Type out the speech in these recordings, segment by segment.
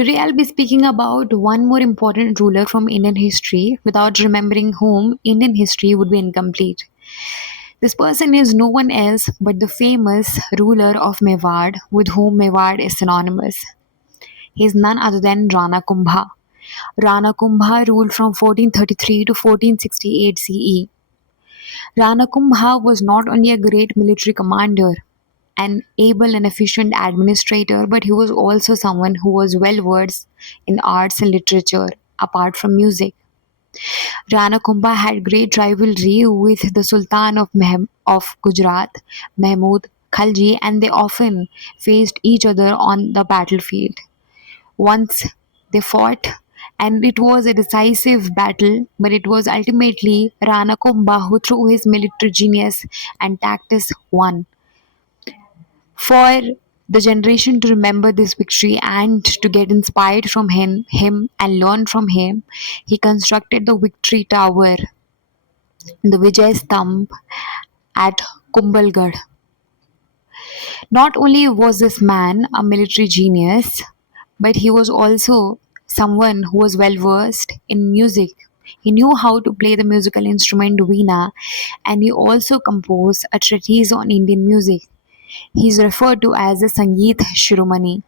Today I'll be speaking about one more important ruler from Indian history, without remembering whom Indian history would be incomplete. This person is no one else but the famous ruler of Mewar, with whom Mewar is synonymous. He is none other than Rana Kumbha. Rana Kumbha ruled from 1433 to 1468 CE. Rana Kumbha was not only a great military commander, an able and efficient administrator, but he was also someone who was well versed in arts and literature, apart from music. Rana Kumbha had great rivalry with the Sultan of Gujarat, Mahmud Khalji, and they often faced each other on the battlefield. Once they fought, and it was a decisive battle, but it was ultimately Rana Kumbha who, through his military genius and tactics, won. For the generation to remember this victory and to get inspired from him and learn from him, he constructed the victory tower, the Vijay Stamp at Kumbhalgarh. Not only was this man a military genius, but he was also someone who was well versed in music. He knew how to play the musical instrument veena, and he also composed a treatise on Indian music. He is referred to as the Sangeet Shiromani.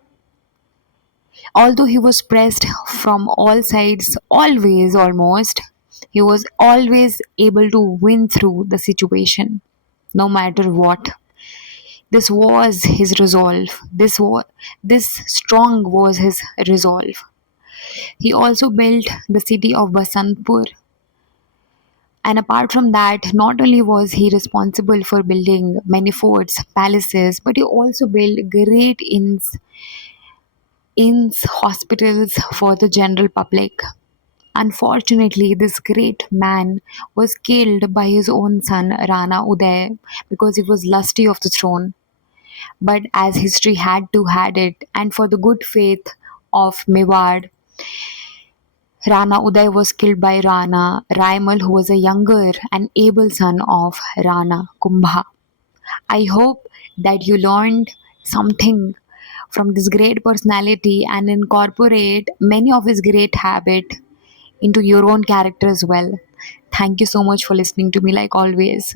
Although he was pressed from all sides, always almost, he was always able to win through the situation, no matter what. This was his resolve. This strong was his resolve. He also built the city of Basantpur. And apart from that, not only was he responsible for building many forts, palaces, but he also built great inns, hospitals for the general public. Unfortunately, this great man was killed by his own son Rana Uday because he was lusty of the throne. But as history had it, and for the good faith of Mewar, Rana Uday was killed by Rana Raimal, who was a younger and able son of Rana Kumbha. I hope that you learned something from this great personality and incorporate many of his great habits into your own character as well. Thank you so much for listening to me like always.